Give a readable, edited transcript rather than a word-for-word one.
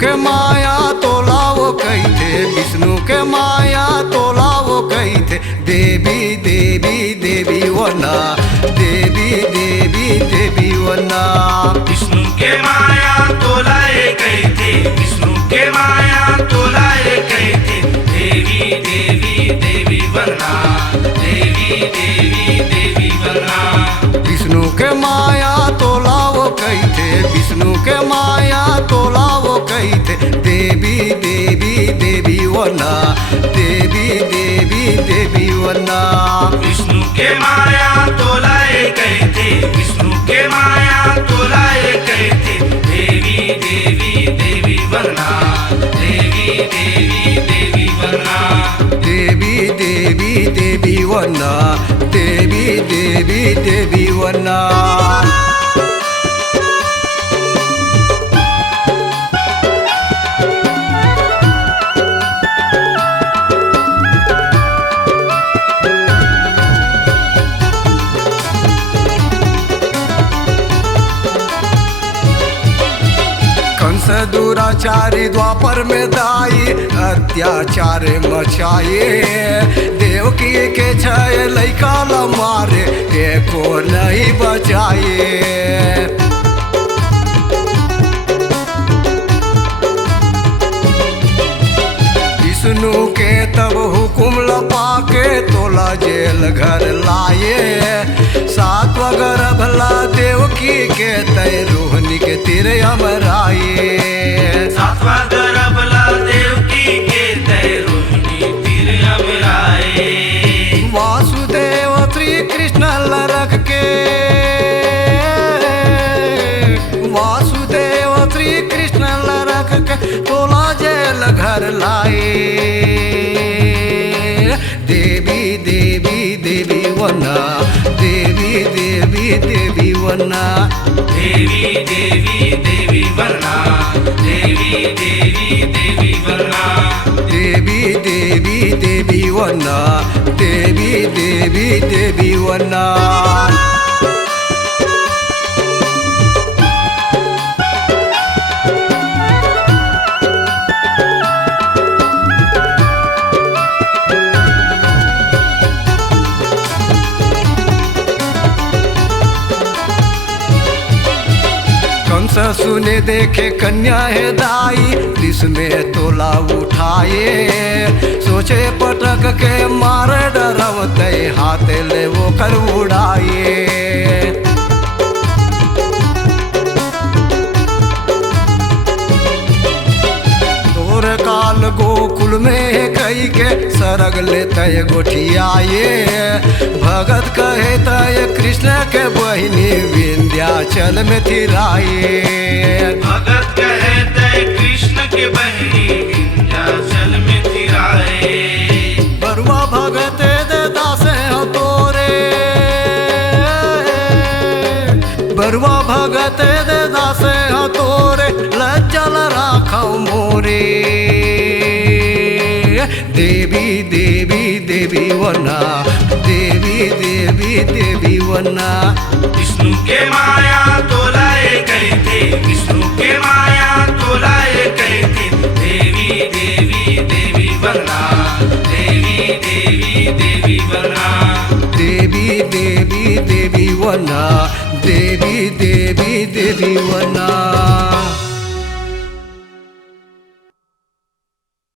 के माया तोलावो कैथे, विष्णु के माया तोलावो कैथे। देवी देवी देवी वना, देवी देवी देवी वना। विष्णु के माया तोलाए कैथे, विष्णु के माया तोलाए कैथे। देवी देवी देवी वना, देवी देवी देवी वना। विष्णु के माया तोलावो कैथे, विष्णु के माया तोलावो कैथे। देवी देवी देवी वना, देवी देवी देवी वना। विष्णु के माया तोलाए कैथे, विष्णु के माया तोलाए कैथे। देवी देवी देवी वना, देवी देवी देवी वना। देवी देवी देवी वना, देवी देवी देवी वना। कंस दुराचारी द्वापर में दाई अत्याचार मचाए। देवकी के छय लैका ल मारे, एको नहीं बचाए। विष्णु के तब हुकुम लपाके तोला जेल घर लाए। सातवा गर्भ ला देवकी के तय रोहिणी के तीर अमराए। सातवा गर्भ ला देवकी के तय रोहिणी तीर अमराए। वासुदेव श्री कृष्ण लरख के, वासुदेव श्री कृष्ण लरख के तोला जेल घर लाए। देवी देवी देवी वना, देवी देवी देवी वना। देवी देवी देवी वना, देवी देवी देवी वना। देवी देवी देवी वना, देवी देवी देवी वना। कंस सुने देखे कन्या है दाई, जिसमें तोला उठाए। सोचे पटक के मारे डरवते, हाथ ले वो कर उड़ाए। तोर काल गोकुल में कई के सरग लेते गोठियाए। भगत कहे तय कृष्ण के बहिनी विंध्याचल में थिराए। भगत कहे तय कृष्ण के बहिनी विंध्याचल में थिराए। बरुआ भगत दे दासे हो तोरे, बरुआ भगत दे दासे हो तोरे, लज्जल राखो मोरे। देवी देवी देवी वना, देवी देवी देवी वना। विष्णु के माया तोलाए कैथे, विष्णु के माया तोलाए कैथे। देवी देवी देवी वना, देवी देवी देवी वना। देवी देवी देवी वना, देवी देवी देवी वना।